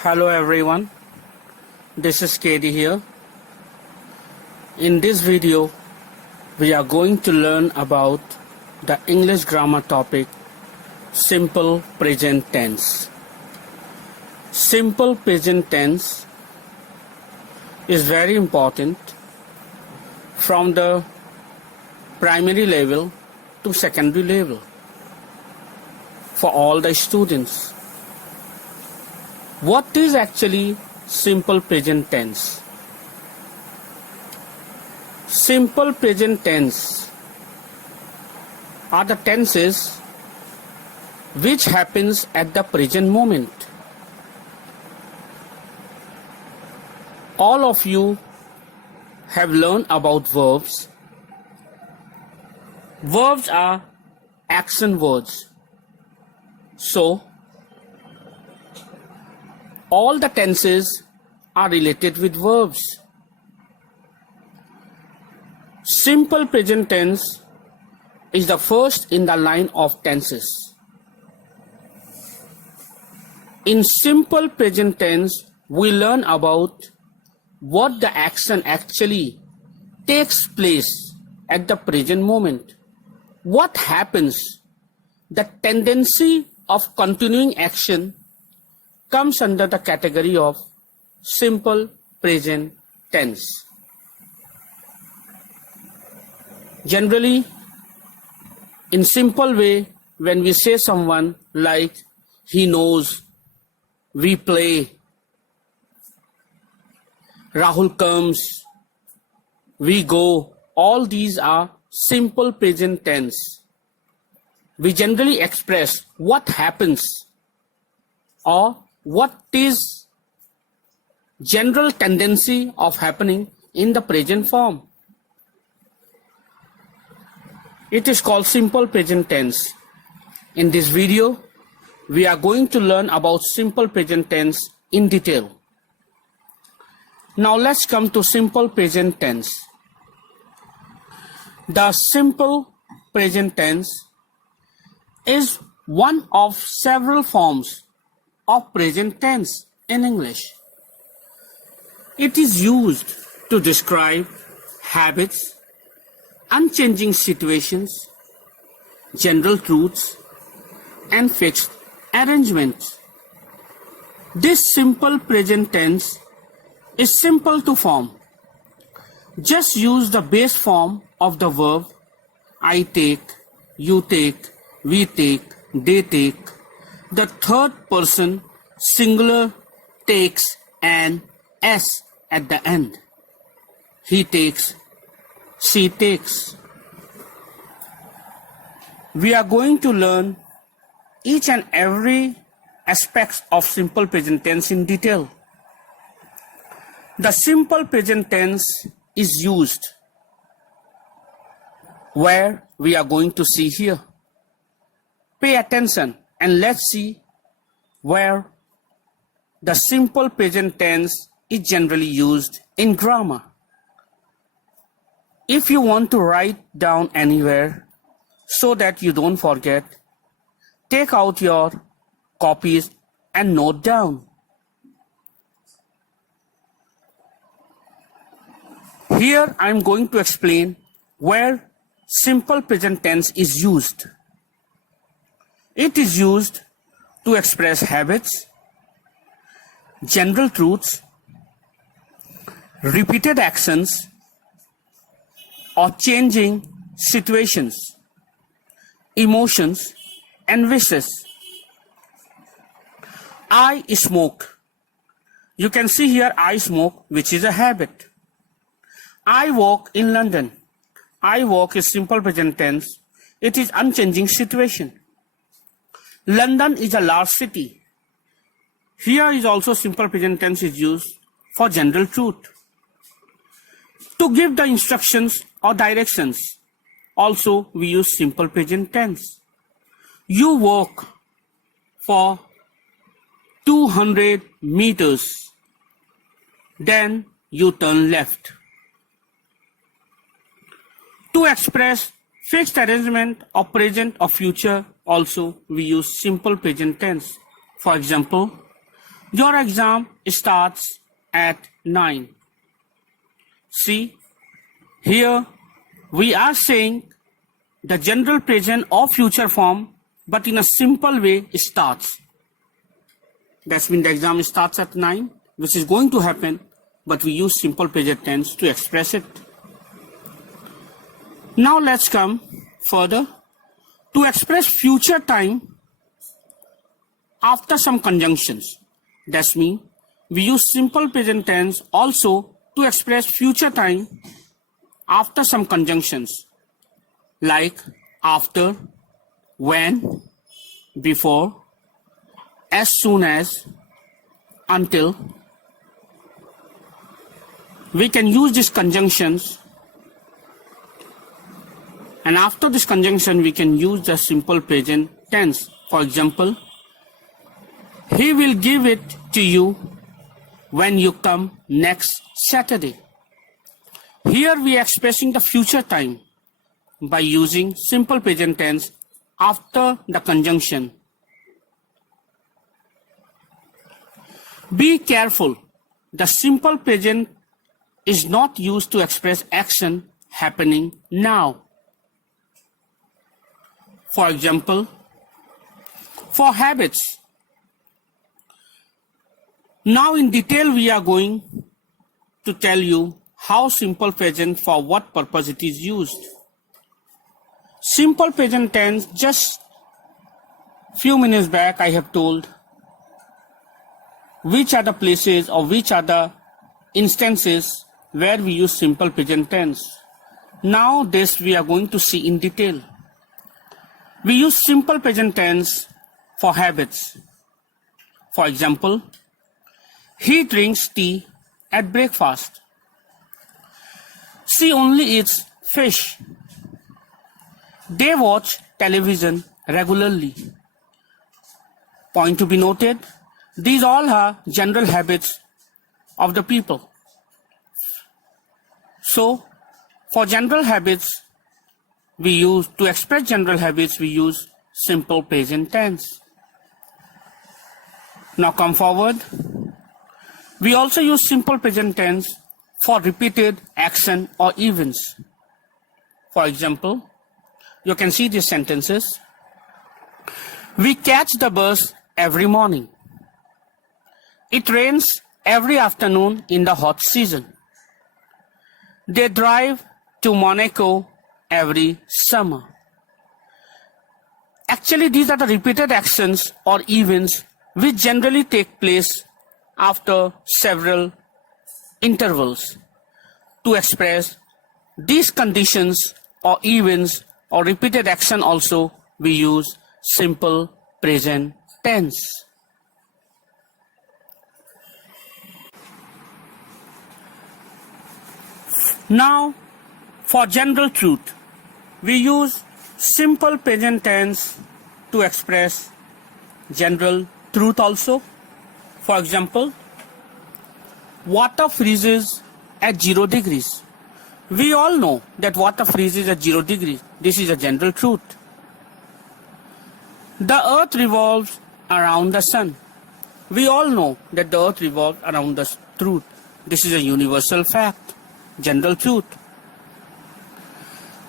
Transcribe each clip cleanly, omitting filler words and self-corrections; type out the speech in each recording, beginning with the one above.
Hello everyone, this is KD here. In this video, we are going to learn about the English grammar topic, simple present tense. Simple present tense is very important from the primary level to secondary level for all the students. What is actually simple present tense? Simple present tense are the tenses which happens at the present moment. All of you have learned about verbs. Verbs are action words. So, all the tenses are related with verbs. Simple present tense is the first in the line of tenses. In simple present tense, we learn about what the action actually takes place at the present moment. What happens? The tendency of continuing action comes under the category of simple present tense. Generally, in simple way, when we say someone like he knows, we play, Rahul comes, we go, all these are simple present tense. We generally express what happens or what is general tendency of happening in the present form. It is called simple present tense. In this video, we are going to learn about simple present tense in detail. Now let's come to simple present tense. The simple present tense is one of several forms of present tense in English. It is used to describe habits, unchanging situations, general truths, and fixed arrangements. This simple present tense is simple to form. Just use the base form of the verb I take, you take, we take, they take. The third person singular takes an S at the end. He takes, she takes. We are going to learn each and every aspect of simple present tense in detail. The simple present tense is used where we are going to see here. Pay attention and let's see where the simple present tense is generally used in grammar. If you want to write down anywhere so that you don't forget, take out your copies and note down. Here I am going to explain where simple present tense is used. It is used to express habits, general truths, repeated actions, or changing situations, emotions, and wishes. I smoke. You can see here I smoke, which is a habit. I walk in London. I walk is simple present tense. It is unchanging situation. London is a large city. Here is also simple present tense is used for general truth. To give the instructions or directions, also we use simple present tense. You walk for 200 meters. Then you turn left. To express fixed arrangement of present or future, also we use simple present tense. For example, Your exam starts at 9. See, here we are saying the general present or future form, but in a simple way starts. That means the exam starts at 9, which is going to happen, but we use simple present tense to express it. Now let's come further. To express future time after some conjunctions. That means we use simple present tense also to express future time after some conjunctions like after, when, before, as soon as, until. We can use these conjunctions, and after this conjunction we can use the simple present tense. For example, he will give it to you when you come next Saturday. Here we are expressing the future time by using simple present tense after the conjunction. Be careful, the simple present is not used to express action happening now. For example, for habits. Now in detail we are going to tell you how simple present for what purpose it is used. Simple present tense, just few minutes back I have told which are the places or which are the instances where we use simple present tense. Now this we are going to see in detail. We use simple present tense for habits. For example, he drinks tea at breakfast. She only eats fish. They watch television regularly. Point to be noted, these all are general habits of the people. So, for general habits, we use, to express general habits, we use simple present tense. Now come forward. We also use simple present tense for repeated action or events. For example, you can see these sentences. We catch the bus every morning. It rains every afternoon in the hot season. They drive to Monaco every summer. Actually, these are the repeated actions or events which generally take place after several intervals. To express these conditions or events or repeated action also, we use simple present tense. Now, for general truth, we use simple present tense to express general truth also. For example, water freezes at 0 degrees. We all know that water freezes at 0 degrees. This is a general truth. The earth revolves around the sun. We all know that the earth revolves around the truth. This is a universal fact, general truth.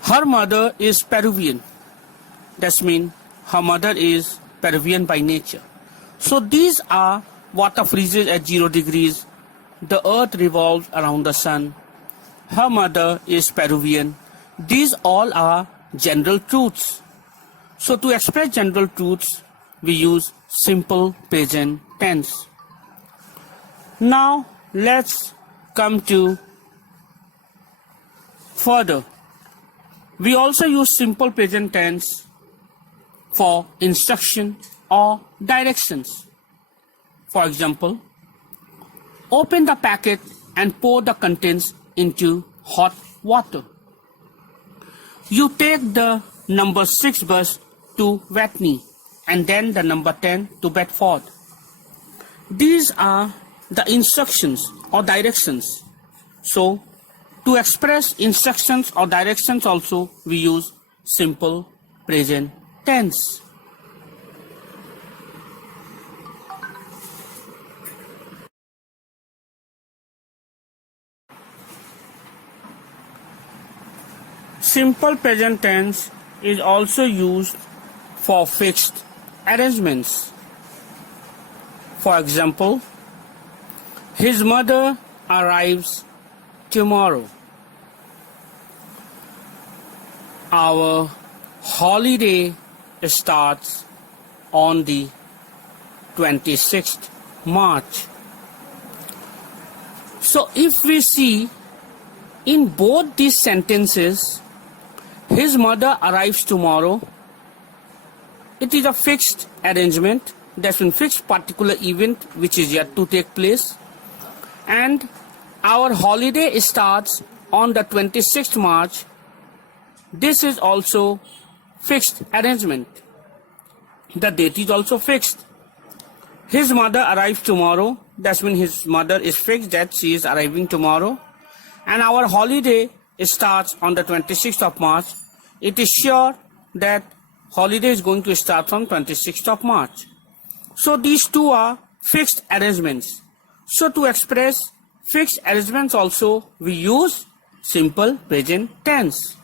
Her mother is Peruvian. That means her mother is Peruvian by nature. So these are water freezes at 0 degrees. The earth revolves around the sun. Her mother is Peruvian. These all are general truths. So to express general truths, we use simple present tense. Now let's come to further. We also use simple present tense for instruction or directions. For example, open the packet and pour the contents into hot water. You take the number 6 bus to Watney and then the number 10 to Bedford. These are the instructions or directions. So, to express instructions or directions also, we use simple present tense. Simple present tense is also used for fixed arrangements. For example, his mother arrives tomorrow. Our holiday starts on the 26th March. So if we see in both these sentences, his mother arrives tomorrow, it is a fixed arrangement, that's a fixed particular event which is yet to take place, and our holiday starts on the 26th March. This is also fixed arrangement. The date is also fixed. His mother arrives tomorrow, that's when his mother is fixed that she is arriving tomorrow, and our holiday starts on the 26th of March. It is sure that holiday is going to start from 26th of March. So these two are fixed arrangements. So to express fixed arrangements also we use simple present tense.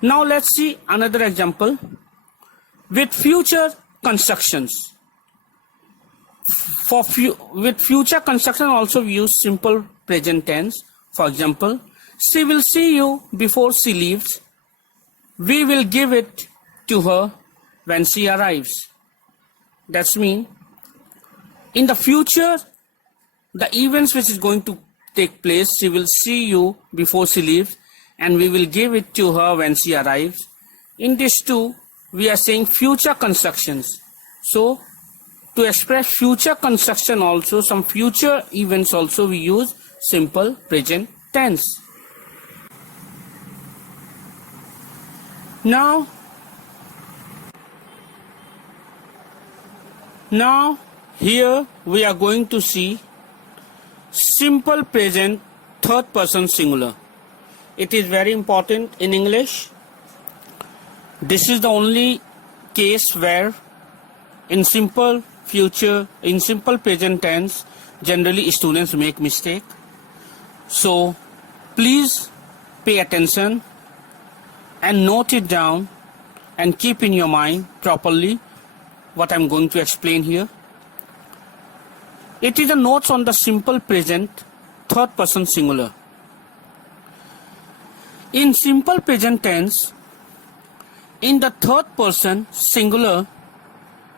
Now let's see another example with future constructions. With future construction also we use simple present tense. For example, she will see you before she leaves. We will give it to her when she arrives. That's mean in the future, the events which is going to take place, she will see you before she leaves, and we will give it to her when she arrives. In this too, we are saying future constructions. So to express future construction also, some future events also we use simple present tense. Now here we are going to see simple present third person singular. It is very important in English. This is the only case where in simple present tense generally students make mistake. So please pay attention and note it down and keep in your mind properly what I'm going to explain here. It is a notes on the simple present third person singular. In simple present tense, in the third person singular,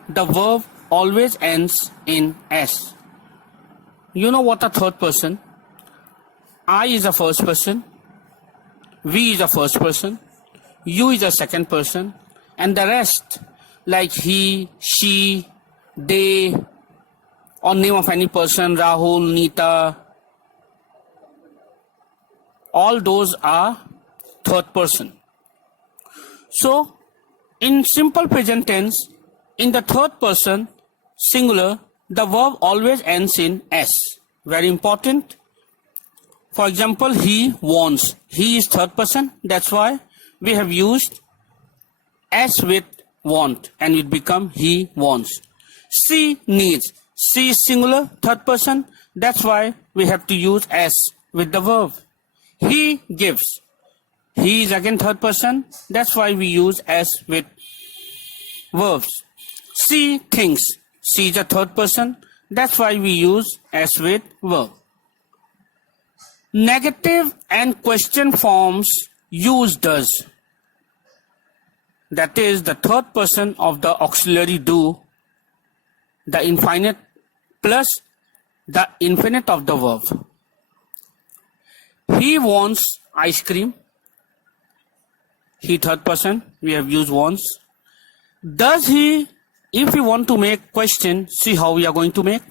the verb always ends in S. You know what a third person? I is a first person, we is a first person, you is a second person, and the rest like he, she, they, or name of any person, Rahul, Nita, all those are third person. So in simple present tense, in the third person singular, the verb always ends in S. Very important. For example, he wants. He is third person. That's why we have used S with want and it become he wants. She needs. She is singular, third person. That's why we have to use S with the verb. He gives. He is again third person. That's why we use S with verbs. She thinks. She is a third person. That's why we use S with verb. Negative and question forms use does. That is the third person of the auxiliary do, the infinite plus the infinite of the verb. He wants ice cream. He third person, we have used wants. Does he, if we want to make question, see how we are going to make.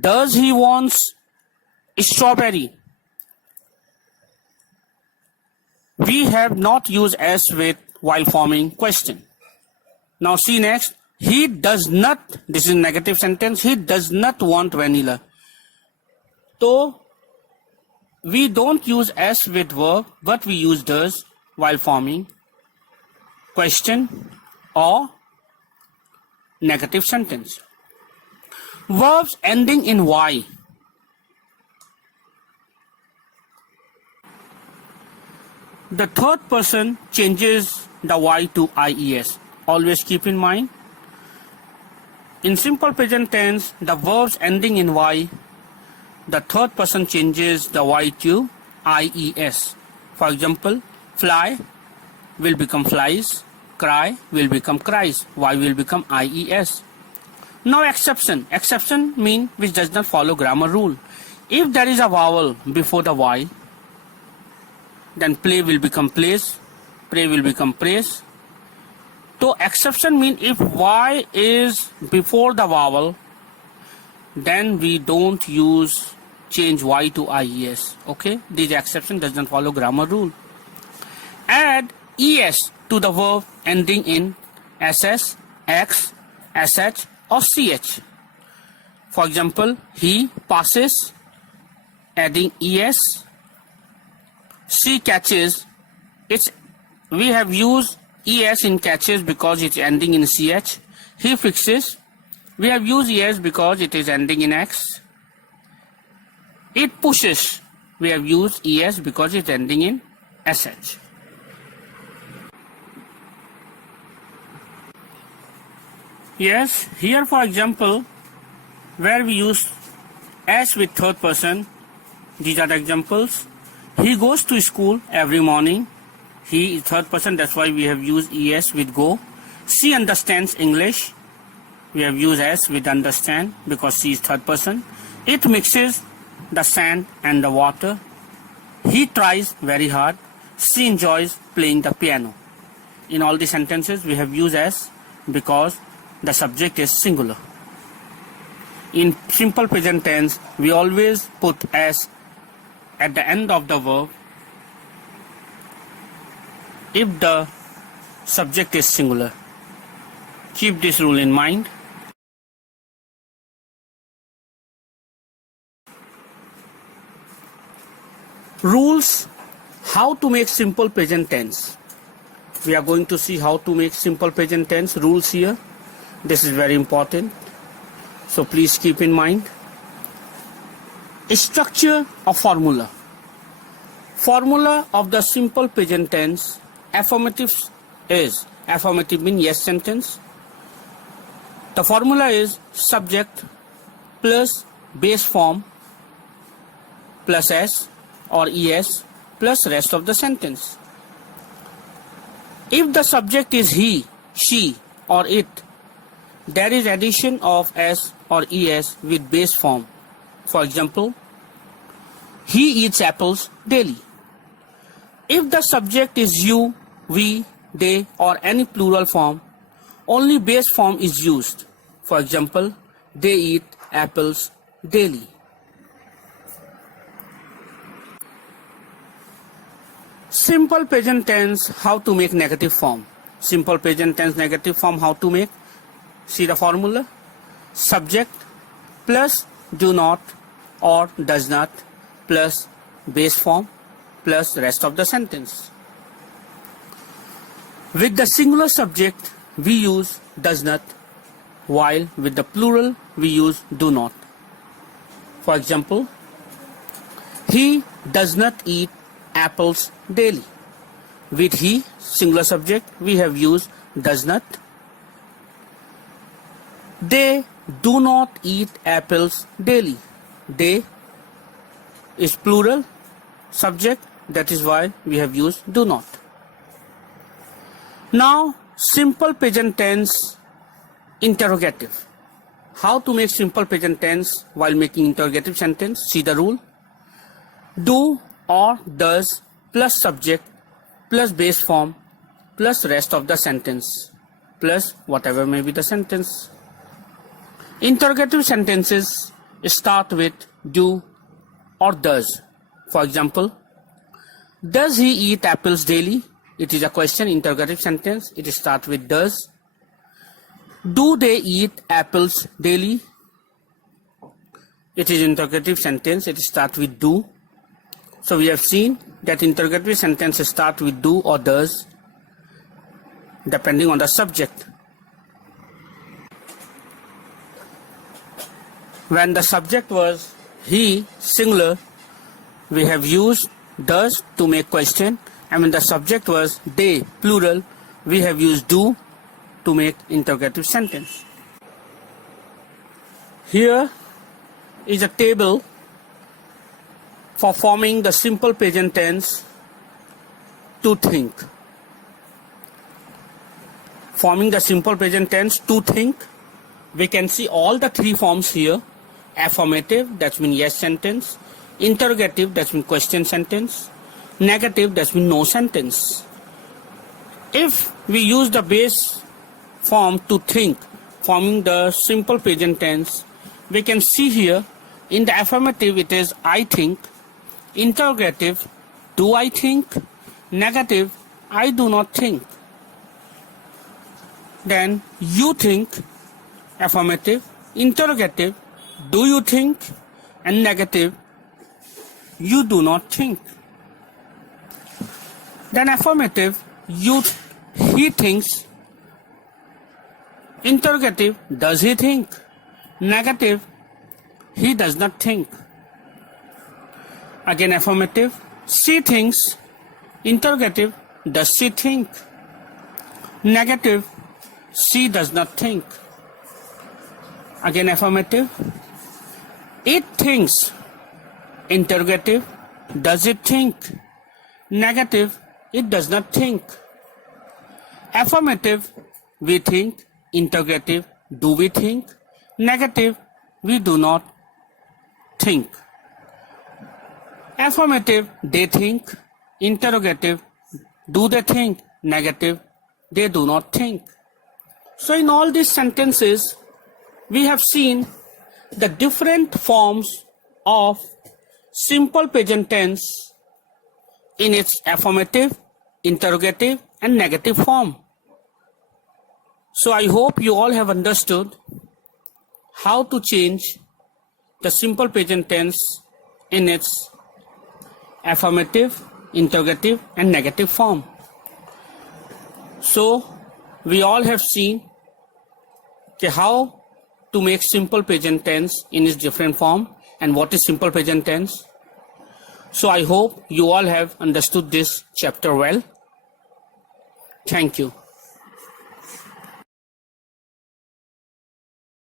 Does he wants strawberry? We have not used S with while forming question. Now see next. He does not, this is negative sentence, he does not want vanilla. So we don't use S with verb, but we use does while forming question or negative sentence. Verbs ending in Y. the third person changes the Y to IES. Always keep in mind, in simple present tense, the verbs ending in Y, the third person changes the Y to IES. For example, fly will become flies, cry will become cries, Y will become IES. Now exception. Exception means which does not follow grammar rule. If there is a vowel before the Y, then play will become plays, pray will become praise. So exception means if Y is before the vowel, then we don't use change Y to IES. Okay, this exception does not follow grammar rule. Add ES to the verb ending in SS, X, SH or CH. For example, he passes, adding ES. She catches, we have used ES in catches because it's ending in CH. He fixes, we have used ES because it is ending in X. It pushes, we have used ES because it's ending in SH. Yes, here for example, where we use S with third person, these are the examples. He goes to school every morning. He is third person, that's why we have used ES with go. She understands English. We have used S with understand because she is third person. It mixes the sand and the water. He tries very hard. She enjoys playing the piano. In all the sentences, we have used S because the subject is singular. In simple present tense, we always put S at the end of the verb if the subject is singular. Keep this rule in mind. Rules how to make simple present tense. We are going to see how to make simple present tense rules here. This is very important. So please keep in mind. Structure of formula. Formula of the simple present tense. Affirmative is, affirmative means yes sentence. The formula is subject plus base form plus S or ES plus rest of the sentence. If the subject is he, she or it, there is addition of S or ES with base form. For example, he eats apples daily. If the subject is you, we, they or any plural form, only base form is used. For example, they eat apples daily. Simple present tense, how to make negative form. Simple present tense negative form, how to make? See the formula. Subject plus do not or does not plus base form plus rest of the sentence. With the singular subject, we use does not, while with the plural, we use do not. For example, he does not eat apples daily. With he, singular subject, we have used does not. They do not eat apples daily. They is plural subject, that is why we have used do not. Now, simple present tense interrogative. How to make simple present tense while making interrogative sentence? See the rule. Do or does plus subject plus base form plus rest of the sentence plus whatever may be the sentence. Interrogative sentences start with do or does. For example, does he eat apples daily? It is a question, interrogative sentence. It starts with does. Do they eat apples daily? It is interrogative sentence. It starts with do. So we have seen that interrogative sentence starts with do or does depending on the subject. When the subject was he, singular, we have used does to make question. And when the subject was they, plural, we have used do to make interrogative sentence. Here is a table for forming the simple present tense to think. Forming the simple present tense to think, we can see all the three forms here. Affirmative, that means yes sentence. Interrogative, that means question sentence. Negative, that means no sentence. If we use the base form to think, forming the simple present tense, we can see here in the affirmative it is I think. Interrogative, do I think? Negative, I do not think. Then you think, affirmative. Interrogative, do you think? And negative, you do not think. Then affirmative, he thinks. Interrogative, does he think? Negative, he does not think. Again affirmative, she thinks. Interrogative, does she think? Negative, she does not think. Again affirmative, it thinks. Interrogative, does it think? Negative, it does not think. Affirmative, we think. Interrogative, do we think? Negative, we do not think. Affirmative, they think. Interrogative, do they think? Negative, they do not think. So in all these sentences, we have seen the different forms of simple present tense in its affirmative, interrogative and negative form. So I hope you all have understood how to change the simple present tense in its affirmative, interrogative and negative form. So we all have seen how to make simple present tense in its different form and what is simple present tense. So I hope you all have understood this chapter well. Thank you.